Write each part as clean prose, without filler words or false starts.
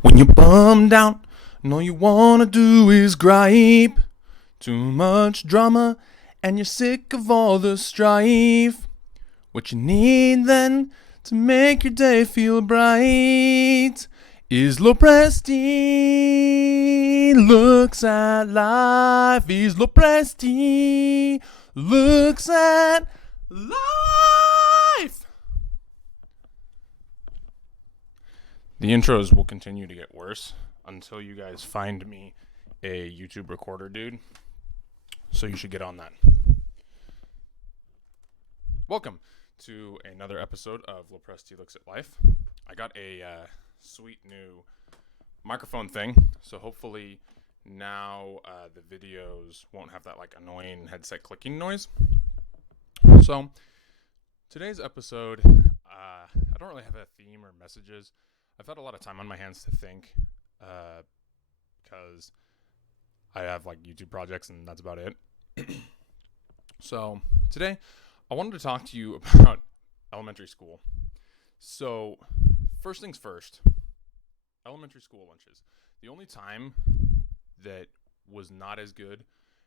When you're bummed out and all you wanna do is gripe, too much drama and you're sick of all the strife. What you need then to make your day feel bright is LoPresti looks at life. Is LoPresti looks at life. The intros will continue to get worse until you guys find me a YouTube recorder, dude. So you should get on that. Welcome to another episode of LoPresti Looks at Life. I got a sweet new microphone thing, so hopefully now the videos won't have that like annoying headset clicking noise. So today's episode, I don't really have a theme or messages. I've had a lot of time on my hands to think because I have like YouTube projects and that's about it. So today I wanted to talk to you about elementary school. So first things first, elementary school lunches. The only time that was not as good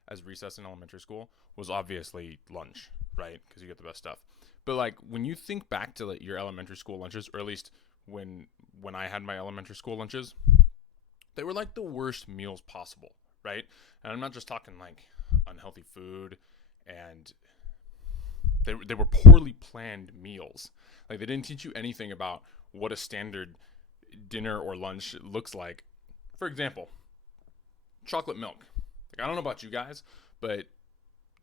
as recess in elementary school was obviously lunch, right? Because you get the best stuff. But like when you think back to like your elementary school lunches, or at least when I had my elementary school lunches, they were like the worst meals possible, right? And I'm not just talking like unhealthy food, and they were poorly planned meals. Like they didn't teach you anything about what a standard dinner or lunch looks like. For example, chocolate milk. Like I don't know about you guys, but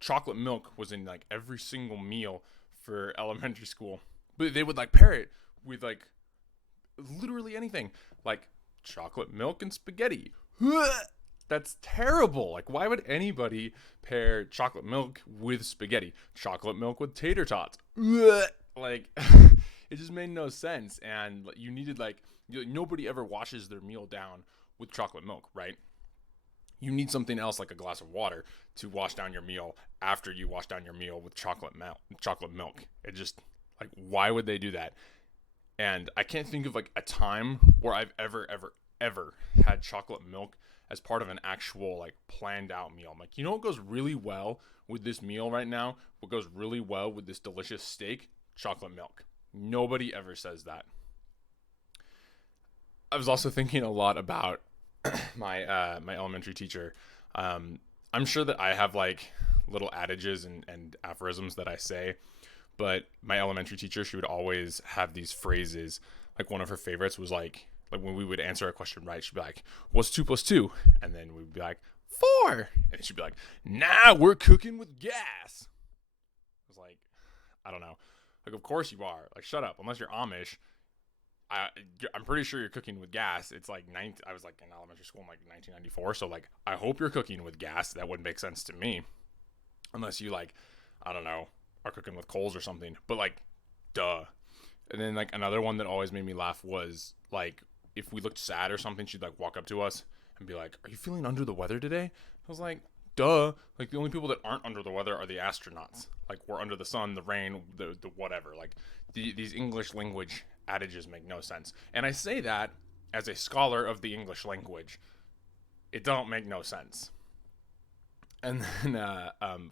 chocolate milk was in like every single meal for elementary school. But they would like pair it with like literally anything, like chocolate milk and spaghetti. That's terrible. Like, why would anybody pair chocolate milk with spaghetti? Chocolate milk with tater tots. Like, it just made no sense. And you needed nobody ever washes their meal down with chocolate milk, right? You need something else like a glass of water to wash down your meal after you wash down your meal with chocolate milk. It just, like, why would they do that? And I can't think of like a time where I've ever had chocolate milk as part of an actual like planned out meal. I'm like, you know what goes really well with this meal right now? What goes really well with this delicious steak? Chocolate milk. Nobody ever says that. I was also thinking a lot about my elementary teacher. I'm sure that I have like little adages and aphorisms that I say, but my elementary teacher, she would always have these phrases. Like one of her favorites was like when we would answer a question right, she'd be like, "What's 2 plus 2?" And then we'd be like, "4." And she'd be like, "Now we're cooking with gas." I was like, I don't know. Like, of course you are. Like, shut up. Unless you're Amish, I'm pretty sure you're cooking with gas. It's like I was like in elementary school in like 1994, so like I hope you're cooking with gas. That wouldn't make sense to me, unless you like, I don't know, are cooking with coals or something. But like, duh. And then like another one that always made me laugh was like if we looked sad or something, she'd like walk up to us and be like, "Are you feeling under the weather today?" I was like, duh. Like the only people that aren't under the weather are the astronauts. Like we're under the sun, the rain, the whatever. Like these English language adages make no sense. And I say that as a scholar of the English language. It don't make no sense. And then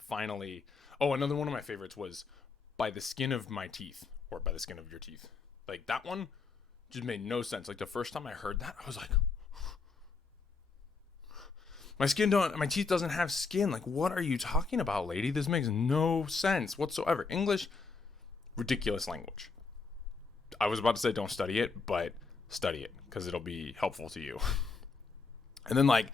finally, another one of my favorites was "by the skin of my teeth" or "by the skin of your teeth." Like that one just made no sense. Like the first time I heard that, I was like, my teeth doesn't have skin. Like, what are you talking about, lady? This makes no sense whatsoever. English, ridiculous language. I was about to say don't study it, but study it because it'll be helpful to you. And then like,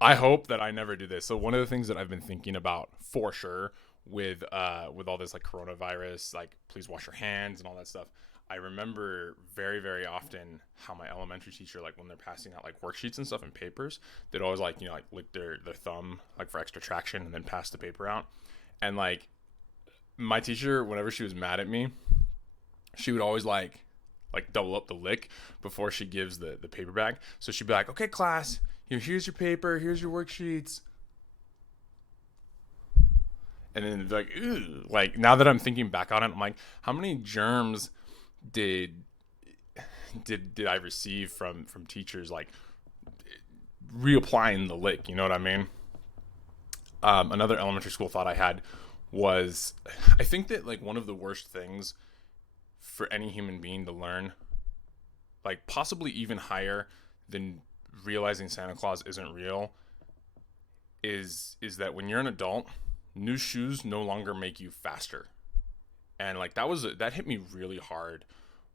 I hope that I never do this. So one of the things that I've been thinking about for sure with all this like coronavirus, like please wash your hands and all that stuff. I remember very, very often how my elementary teacher, like when they're passing out like worksheets and stuff and papers, they'd always like, like lick their thumb like for extra traction and then pass the paper out. And like my teacher, whenever she was mad at me, she would always like double up the lick before she gives the paper back. So she'd be like, "Okay, class, here's your paper, here's your worksheets." And then like, ew. Like now that I'm thinking back on it, I'm like, how many germs did did I receive from teachers, like reapplying the lick, you know what I mean? Another elementary school thought I had was, I think that like one of the worst things for any human being to learn, like possibly even higher than realizing Santa Claus isn't real, is that when you're an adult, new shoes no longer make you faster. And like that hit me really hard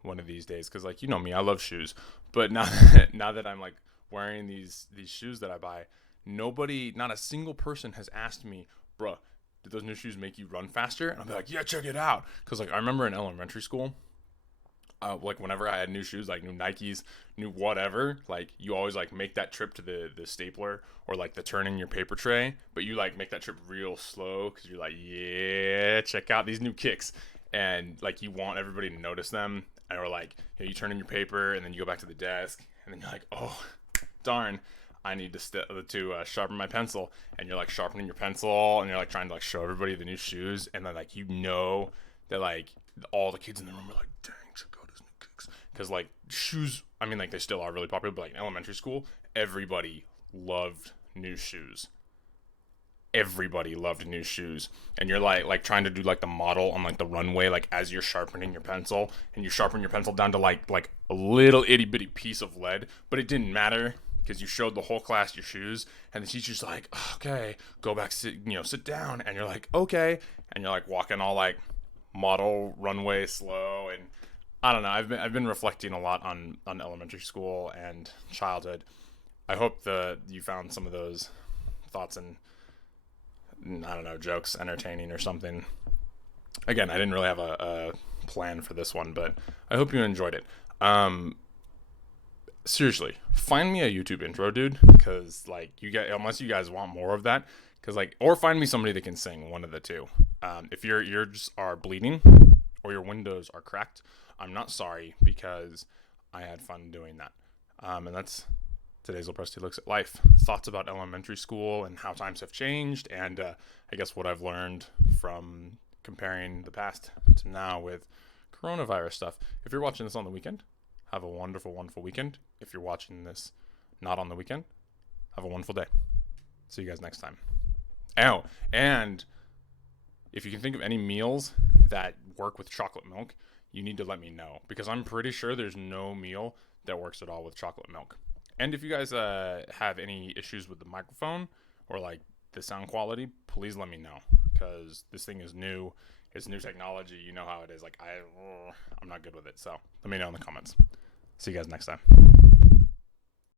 one of these days, because like, you know me, I love shoes. But now that I'm like wearing these shoes that I buy, nobody, not a single person has asked me, bruh, did those new shoes make you run faster? And I'll be like, yeah, check it out. Because like I remember in elementary school, like whenever I had new shoes, like new Nikes, new whatever, like you always like make that trip to the stapler or like the turn in your paper tray, but you like make that trip real slow because you're like, yeah, check out these new kicks. And like you want everybody to notice them, or like, you know, you turn in your paper and then you go back to the desk and then you're like, oh darn, I need to sharpen my pencil. And you're like sharpening your pencil and you're like trying to like show everybody the new shoes, and then like, you know, that like all the kids in the room are like, dang, check out his new kicks. Because like shoes, I mean, like they still are really popular, but like in elementary school, everybody loved new shoes. Everybody loved new shoes. And you're like trying to do like the model on like the runway, like as you're sharpening your pencil, and you sharpen your pencil down to like a little itty bitty piece of lead, but it didn't matter because you showed the whole class your shoes, and the teacher's like, okay, go back, sit down. And you're like, okay. And you're like walking all like model runway slow. And I don't know, I've been reflecting a lot on elementary school and childhood. I hope you found some of those thoughts and, I don't know, jokes entertaining or something. Again, I didn't really have a plan for this one, but I hope you enjoyed it. Seriously, find me a YouTube intro, dude, because like unless you guys want more of that, because like, or find me somebody that can sing, one of the two. If your ears are bleeding or your windows are cracked, I'm not sorry, because I had fun doing that. And that's today's LoPresti Looks at Life. Thoughts about elementary school and how times have changed, and I guess what I've learned from comparing the past to now with coronavirus stuff. If you're watching this on the weekend, have a wonderful, wonderful weekend. If you're watching this not on the weekend, have a wonderful day. See you guys next time. Oh, and if you can think of any meals that work with chocolate milk, you need to let me know, because I'm pretty sure there's no meal that works at all with chocolate milk. And if you guys have any issues with the microphone or like the sound quality, please let me know, because this thing is new. It's new technology. You know how it is. Like I'm not good with it. So let me know in the comments. See you guys next time.